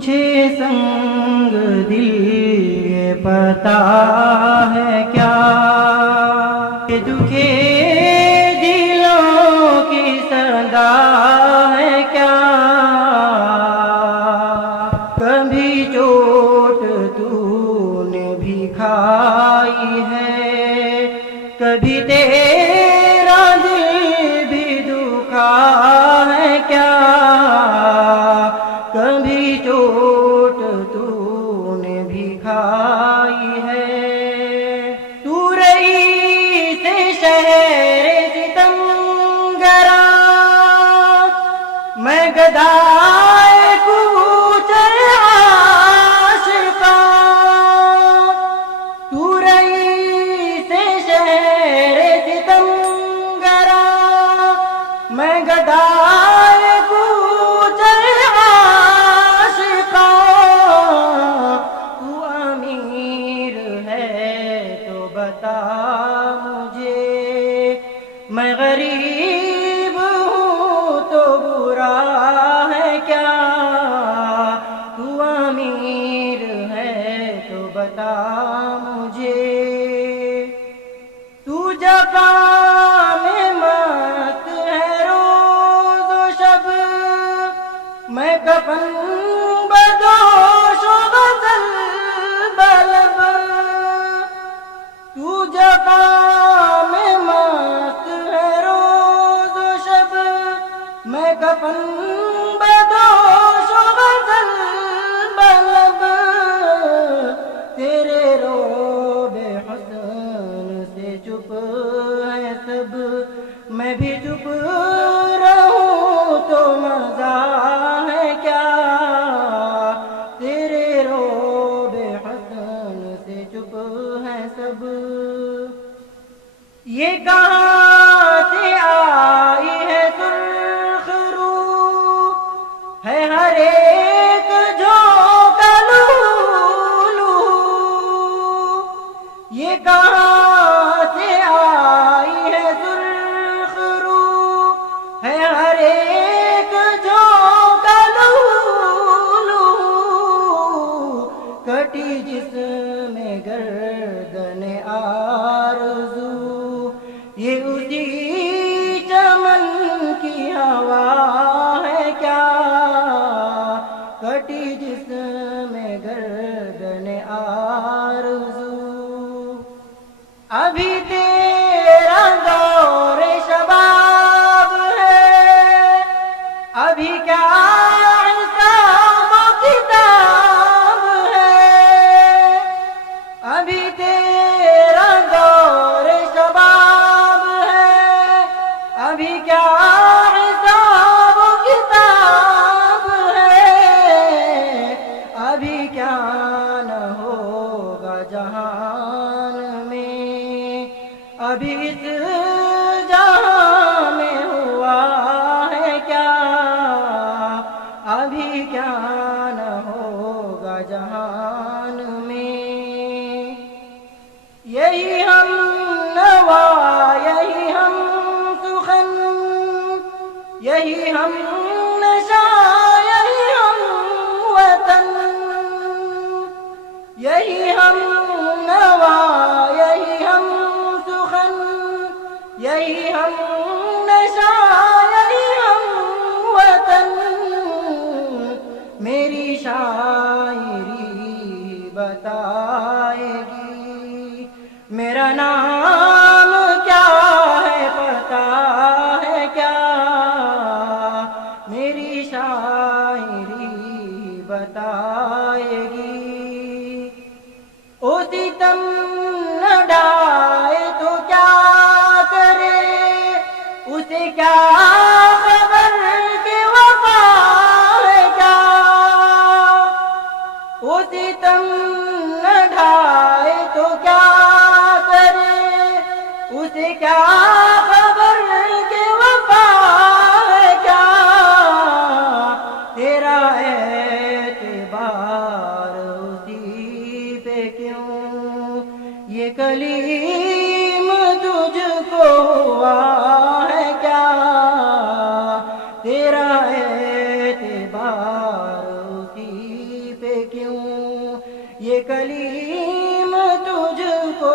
تجھے سنگ دل یہ پتا ہے کیا کہ دکھے دلوں کی صدا ہے کیا؟ کبھی چوٹ تو نے بھی کھائی ہے، کبھی تیرا دل بھی دکھا ہے کیا؟ کبھی چوٹ تو نے بھی کھائی ہے، تو رئیس شہر ستم گراں، میں گدائے کوچر عاشقاں، تو رئیس شہر ستم گراں، میں گدائے کوچر عاشقاں، تو امیر ہے تو بتا مجھے، میں غریب ہوں تو برا ہے کیا؟ تو امیر ہے تو بتا مجھے، تو جفا میں مست ہے روز و شب، میں کفن بدوش و غزل بلب، تو جفا میں مست ہے روز و شب، میں کفن بدوش و غزل بلب، تیرے روب حسن سے چپ ہے سب، میں بھی چپ رہوں تو مزہ ہے کیا؟ تیرے روب حسن سے چپ ہے سب، یہ کہاں سے آئی ہے سرخ رو، ہے ہر ایک جھونکا لولو، یہ کہاں سے آئی ہے سرخ رو، ہے ہر ایک جھونکا لولو، کٹی جس میں گردن آرزو، یہ اسی چمن کی ہوا ہے کیا؟ کٹی جس میں گردن آرزو، ابھی تیرا دور شباب ہے، ابھی کیا حساب و کتاب ہے، ابھی تیرا دور شباب ہے، ابھی کیا حساب و کتاب ہے، ابھی کیا نہ ہوگا جہان میں، ابھی اس جہاں میں ہوا ہے کیا؟ ابھی کیا نہ ہوگا جہان میں، یہی ہم نوا یہی ہم سخن، یہی ہم نشا یہی ہم وطن، یہی ہم نوا یہی ہم سخن، یہی ہم نشا یہی ہم وطن، میری شاعری بتائے گی میرا نام کیا ہے، پتا ہے کیا؟ میری شاعری بتائے گی، او ستم نہ ڈھائے تو کیا کرے، اسے کیا خبر کہ وفا ہے کیا؟ او ستم نہ ڈھائے تو کیا کرے، کلیم تجھ کو ہوا ہے کیا، تیرا اعتبار اسی پہ کیوں، یہ کلیم تجھ کو